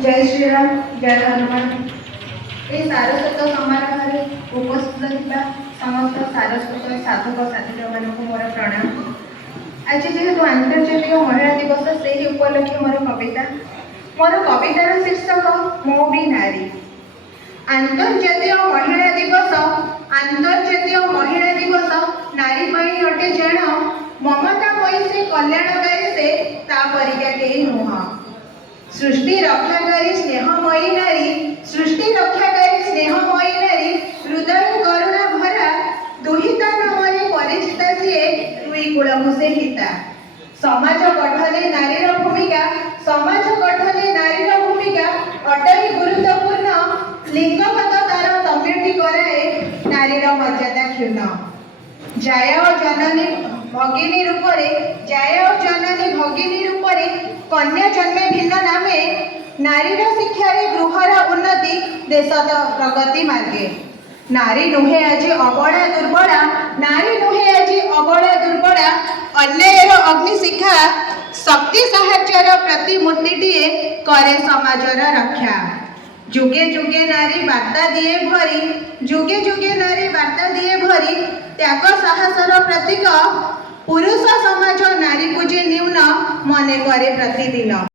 जय श्रीराम जय हनुमान। ये सारस्वत समारोह उपस्थित समस्त सारस्वत साधक साथी मानक मोर प्रणाम। आज जेहेतु आंतर्जातिक महिला दिवस से उपलक्षे मोर कवितार शीर्षक मो भी नारी। आंतर्जातीय महिला दिवस नारी पाई अटे जाण ममतामयी से कल्याणकारी से ता परिका केही नुह। सृष्टि रक्षाकारी स्नेहमयी नारी, सृष्टि रक्षाकारी स्नेहमयी नारी, हृदय करुणा भरा दुहिता नामरे परिचिता सीए दुई कूलकु से हिता। समाज गठने नारीर भूमिका, समाज गठने नारीर भूमिका अटई गुरुत्वपूर्ण। लिंगगत तार तमिळटी कराए नारीर मर्यादा क्षुण्ण। जाय जननी भगिनी रूपरे, जाय जननी भगिनी रूपरे कन्या जन्मे भिन्न नामे। नारीर शिक्षारे गृहर उन्नति देशर प्रगति मार्गे। नारी नुहे आज अबला दुर्बला, नारी नुहे आज अबला दुर्बला। अन्यायर अग्निशिखा शक्ति साहाय्यर प्रतिमूर्तिटीए करे समाजर रक्षा। जुगे जुगे नारी वार्ता दिए भरी, जुगे जुगे नारी वार्ता दिए भरी। त्याग साहसर प्रतीक पुरुष समाज नारी को जे न्यून मने करे प्रतिदिन।